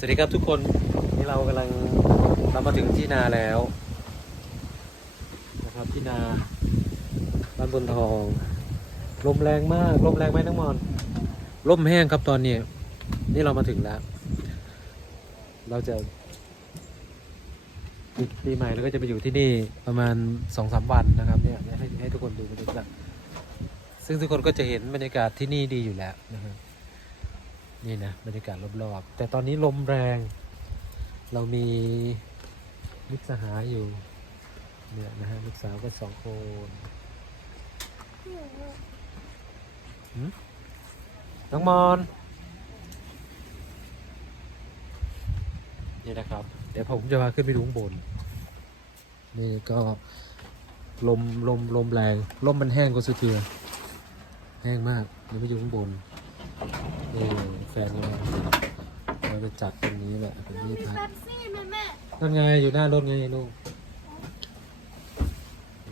สวัสดีครับทุกคนนี่เรากำลังเรามาถึงที่นาแล้วนะครับที่นาบ้านบนทองลมแรงมากลมแรงไหมน้องมอนลมแห้งครับตอนนี้ นี่เรามาถึงแล้ว เราจะปีปีใหม่เราก็จะไปอยู่ที่นี่ประมาณสองสามวันนะครับเนี่ยให้ให้ทุกคนดูบรรยากาศซึ่งทุกคนก็จะเห็นบรรยากาศที่นี่ดีอยู่แล้วนะครับ นี่นะบรรยากาศรอบๆแต่ตอนนี้ลมแรง เรามีมิตรสหายอยู่เนี่ยนะฮะลูกสาวก็สองคนน้องมอนนี่นะครับ เดี๋ยวผมจะพาขึ้นไปดูข้างบน นี่ก็ลมลมลมแรงลมมันแห้งก็สุดทียแห้งมากเดี๋ยวไปอยู่ข้างบนนี่ แฟนเราเราจะจัดตรงนี้แหละตรงนี้พักแป๊บซี่แม่แม่นั่นไงอยู่หน้ารถไงลูก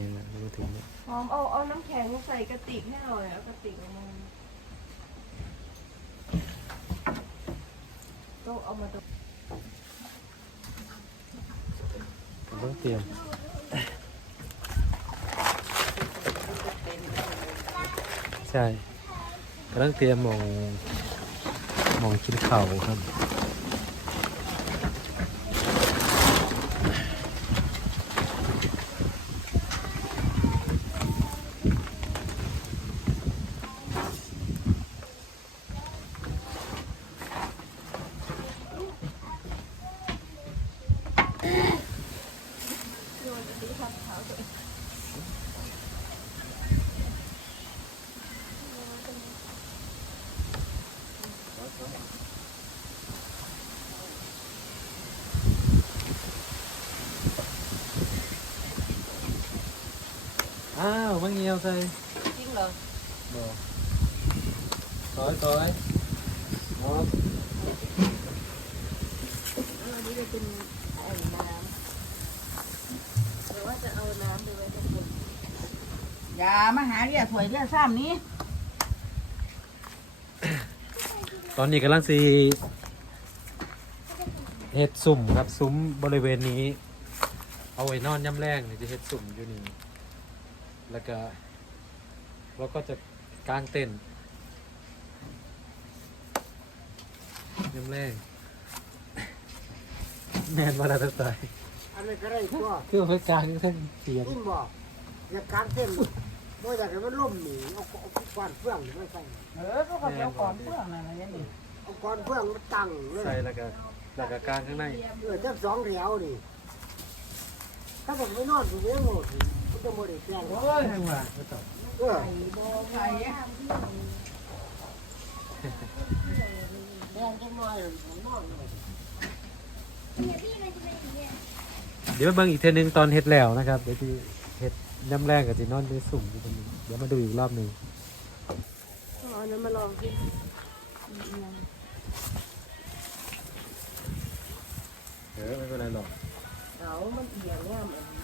นี่แหละเรามาถึงเนี่ยหอมเอาเอาน้ำแข็งใส่กระติกให้หน่อยเอากระติกมาต้องเอามาตรงผมต้องเตรียมใช่กำลังเตรียมหมองห มองกินเข่าครับ อ้าวมังเงียวใส่จริงเหรอบอกถอยถอยอ๋ออันนี้จะเป็นไอ้น้ำหรือว่าจะเอาน้ำไปไว้ตรงบนอย่ามาหาเรียกถวยเรียกซ้ำนี้ตอนนี้กำลังสีเฮ็ดสุ่มครับซุ้มบริเวณนี้ เอาไว้นอนย่ำแรงนี่จะเฮ็ดสุ่มอยู่นี่ แล้วก็เราก็จะกางเต็นท์ย่ำแรงแมนมาแล้วตายอันนี้ก็ได้ตัวคือเพื่อกางเส้นเสียงยิ่งบอกอยากการเส้นบ่อยากให้มันล่มหนีเอาเอาก้อนเฟื่องนี่ไม่ใส่เออก็เขาจะเอาก่อนเพื่องนั่นนะยันดิเอาก้อนเฟื่องมาตั้งเลยใส่แล้วก็แล้วก็กางข้างในเออจับสองแถวนี่ถ้าผมไม่นอนผมไม่หมด มันจะหมดอีกแปลงโอ้ยให้ว่าไม่ต้องเออแดงจังน้อยของน้องเลยเดี๋ยวมาเบิ่งอีกเทอนึงตอนเฮ็ดแล้วนะครับเดี๋ยวที่เฮ็ดย่ำแรงกับที่นอนไปสุ่มอยู่ตรงนี้เดี๋ยวมาดูอีกรอบหนึ่งเอาอันนั้นมาลองกินเออไม่เป็นไรหรอก เอามันเอียงเนี่ยมัน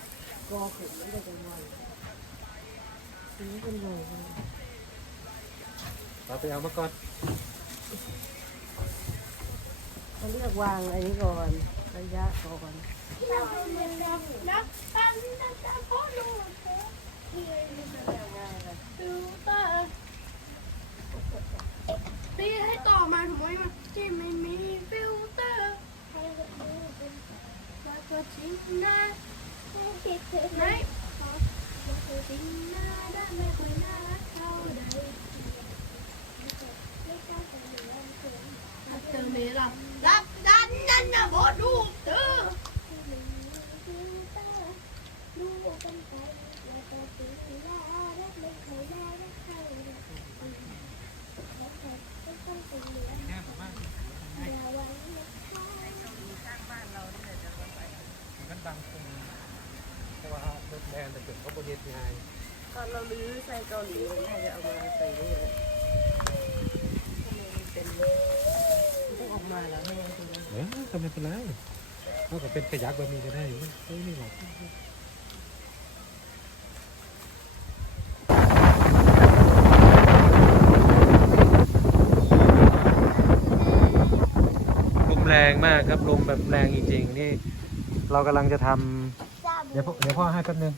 กอขึ้นมันจะเป็นวันนี่เป็นเลยเราไปเอามาก่อนเขาเรียกวางอันนี้ก่อนระยะก่อนเราเป็นเหมือนแบบนักตั้งตั้งตั้งพ่อลูกเธอที่ดูตาตีให้ต่อมาทำไมมันที่ไม่มีฟิลเตอร์ให้กับดูเป็นมากกว่าจริงนะ ไหมมากกว่าจริงนะได้ไม่ค่อยน่ารักเมล้าจะเหลือเกินรักเธอไม่รับรักดันนั่นนะบอดูเธอ ดูกันไปแล้วก็ตีลาและไม่เคยได้รักใครแล้วแต่ก็ต้องเป็นเหลืออย่าหวังนะคะ มันบางคนเพราะว่ารถแรงแต่เกิดเขาบริเวณง่าย ตอนเราลื้อใส่เกาหลีมันน่าจะเอามาใส่นี่เลยทำไมมันเป็นมันต้องออกมาแล้วให้มันเป็นเออทำไมเป็นไรเขาก็เป็นขยักแบบนี้ก็ได้อยู่ไม่ไม่หรอกลมแรงมากครับลมแบบแรงจริงๆนี่ เรากำลังจะทำเดี๋ยวพ่อเดี๋ยวพ่อให้แป๊บนึง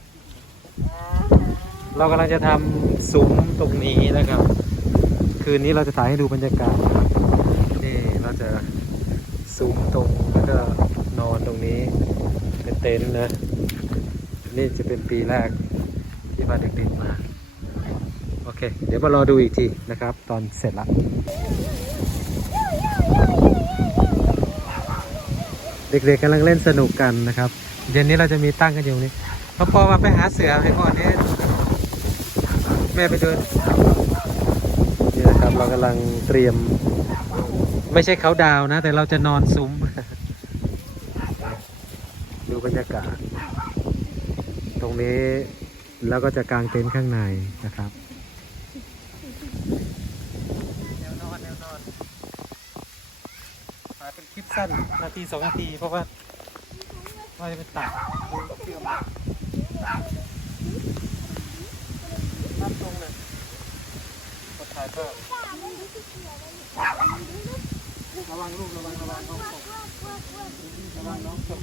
เรากำลังจะทำซุ้มตรงนี้นะครับ คืนนี้เราจะถ่ายให้ดูบรรยากาศครับนี่เราจะซุ้มตรงแล้วก็นอนตรงนี้เป็นเต็นท์นะนี่จะเป็นปีแรกที่พาเด็กๆมาโอเค เดี๋ยวมารอดูอีกทีนะครับ ตอนเสร็จละเด็กๆกำลังเล่นสนุกกันนะครับ เย็นนี้เราจะมีตั้งกันอยู่นี่พอพอมาไปหาเสือให้พ่อเนี่ย แม่ไปเดินนี่นะครับเรากำลังเตรียม ไม่ใช่เขาดาวน์นะ แต่เราจะนอนซุ้ม ดูบรรยากาศ ตรงนี้แล้วก็จะกางเต็นท์ข้างในนะครับแนวนอนแนวนอนถ่ายเป็นคลิปสั้นนาทีสองนาทีเพราะว่าว่าจะไปตัดเชื่อม น้ำตรงเลยกดถ่ายภาพระวังลูกระวังระวังน้องตกระวังน้องตก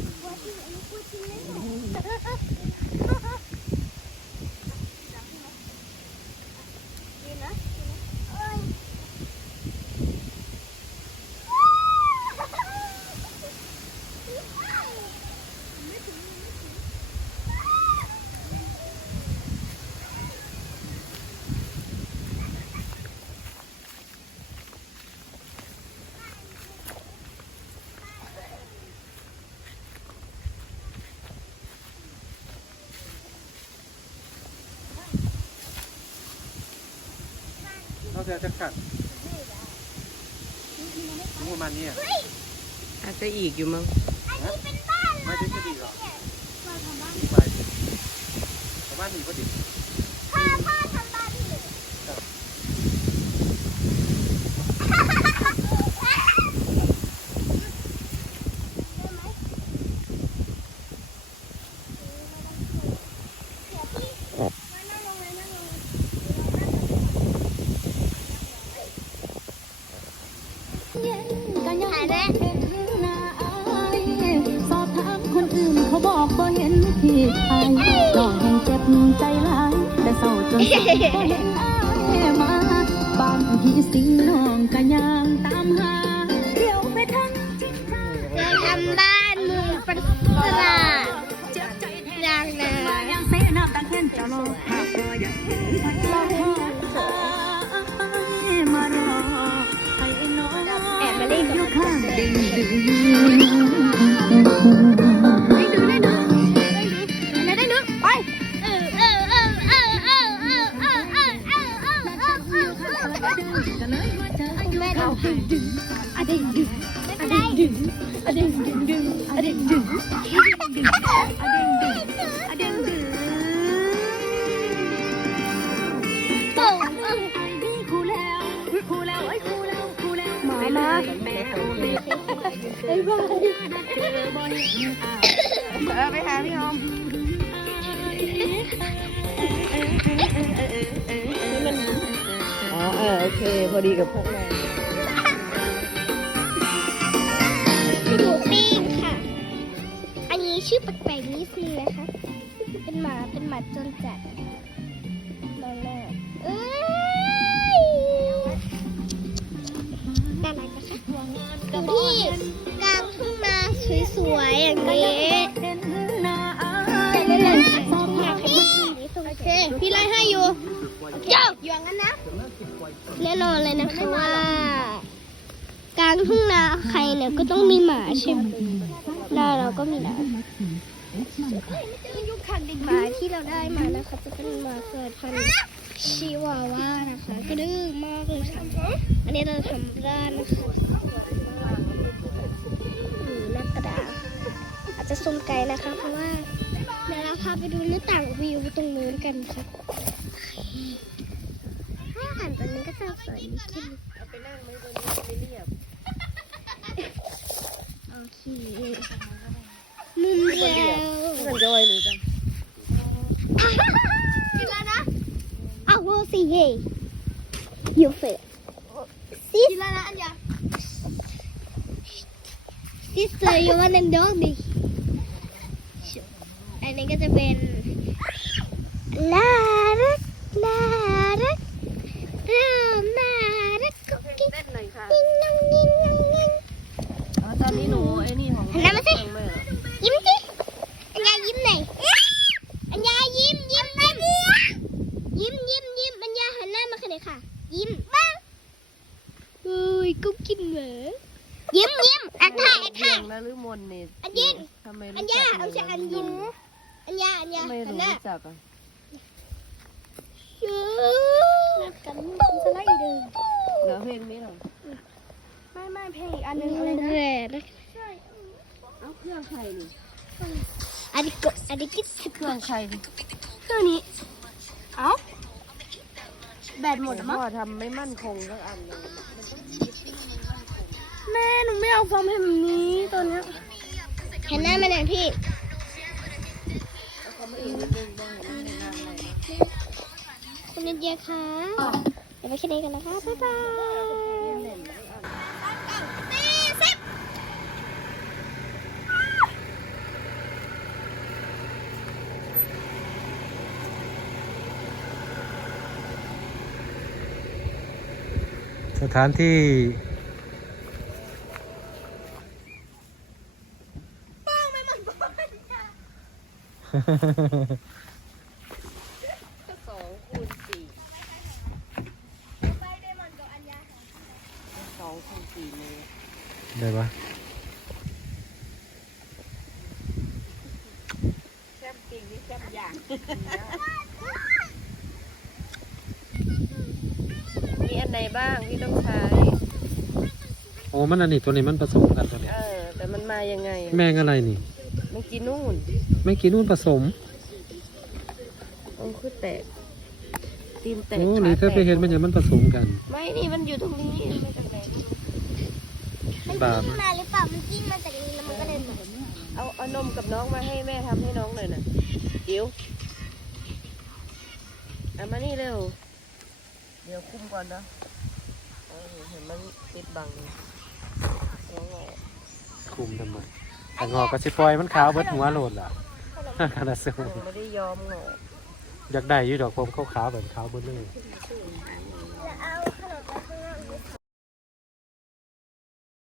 เธอจะกัดงูประมาณนี้อาจจะอีกอยู่มั้งอันนี้เป็นบ้านไม่ใช่จะดีหรอกบ้าน ไปบ้านดีก็ดี อื่นเขาบอกบ่เห็นพี่ชายน้องแห่งเจ็บใจหลายแต่เศร้าจนสายบ่เห็นอายมาบางทีสิงน้องก็ยังตามหาเดี๋ยวไปทั้งจิตใจเราทำบ้านมุงเป็นตลาดเจ็บใจแทนยางนาว่ายังเสน้ำตาเทียนเจ้าโลกหากกเห็นเราอายมารอให้น้องแอบมาเล่นกับอยู่ข้างดึงดึง แม่เราดึงอะดึงดึงอะดึงดึงอะดึงดึงดึงอะดึงดึงอะดึงดึงอะดึงดึงโป่งไอ้นี่คู่แล้วคู่แล้วไอ้คู่แล้วคู่แล้วมามาแม่โอ้ยบ๊ายบาเออไปหาพี่อมอ๋อเออโอเค พอดีกับพวกแม่ หมูปิ้งค่ะ อันนี้ชื่อแปลกๆนิดนึงนะคะ เป็นหมา เป็นหมาจนจัดมองหน้าเอ้ยน่ารักนะคะอยู่ที่กลางทุ่งนาสวยๆอย่างนี้เห็นหน้าอายแต่ไม่เลยอยากให้พี่โอเค พี่ไล่ให้อยู่เจ้าอยู่อย่างนั้นนะแน่นอนเลยนะคะว่า กลางทุ่งนาใครเนี่ยก็ต้องมีหมาใช่ไหมหน้าเราก็มีหมาหมาที่เราได้มานะคะจะเป็นหมาเกิดพันธุ์ชิวาว่านะคะก็ดื้อมากเลยค่ะอันนี้เราทำร้านนะคะอืมหน้ากระดาษอาจจะซูมไกลนะคะ เพราะว่าเดี๋ยวเราพาไปดูหน้าต่างวิวตรงนู้นกันค่ะให้อาหารตัวนี้ก็จะสวยนิดนึงเอาไปนั่งไหมตรงนี้ไม่เรียบ โอเคมุมเดียวมันจะไวหรือจังกินแล้วนะอ้าวโวสิเฮยูเฟะซีกินแล้วนะอันยา sister you want a dog ดิอันนี้ก็จะเป็นน่ารักน่ารักเริ่มารักกุ๊กกิ๊กนิ่งนิ่ง ตอนนี้หนูไอ้นี่ของหันหน้ามาสิเมืองยิ้มสิอัญญายิ้มหน่อยอัญญายิ้มยิ้มยิ้มยิ้มยิ้มยิ้มอัญญาหันหน้ามาค่ะเลยค่ะ ยิ้มบ้างเฮ้ยกุ๊กกิ๊กเหรอยิ้มยิ้มอักท่าอักท่าเมืองแล้วหรือมนนี่อันยิน ทำไมอัญรู้ญาจักเอาจากอันยิ้มอัญญาอัญญาทำไมหหันูนหน้ารู้จักอะชื่อกันสไลเดอร์เหลือเพลงนี้หรอ ไม่ไม่เพลงอีกอันนึงอะไรนะเอาเค รื่องใครนี่อันนี้กอันนี้คิดเครื่องใครนี่เครื่องนี้ เอ้า แบตหมดแล้วมั้งพ่อทำไม่มั่นคงสักอันเลยแม่หนูไม่เอาฟอร์มให้แบบนี้ตอนเนี้ยเห็นหน้ามาหน่อยพี่ คุณนิดเดียค่ะ เดี๋ยวไปแค่นี้กันนะคะ บ๊ายบายสิบ สถานที่สองคูณสี่สองคูณสี่เมตรได้ปะแซ่บจริงนี่แซ่บอย่างมีอันไหนบ้างที่ต้องใช้ โอ้มันอันนี้ตัวนี้มันผสมกันตัวนี้ เออ แต่มันมายังไงอะแมงอะไรนี่ มันกินนู่นแมงกีนู่นผสมโอ้คือแตก ตีนแตกโอ้ขานี่เธอไปแตกเห็นมันอย่างมันผสมกัน ไม่นี่มันอยู่ตรงนี้ไม่จากไหนมันบาปจิ้มมาหรือเปล่า มันจิ้มมาจากนี้แล้วมันก็เดินมาเอาเอานมกับน้องมาให้แม่ทำให้น้องหน่อยนะจิ๋วเอามานี่เร็ว เดี๋ยวคุมก่อนนะเออเห็นมันปิดบัง น้องออกคุมทำไมแต่งอกก็สิปล่อยมันขาวเบิดหัวโหลดล่ะขนาดสูงยังไม่ได้ยอมงอกอยากได้อยู่ดอกผมขาวๆแบบขาวเบิดเลยเ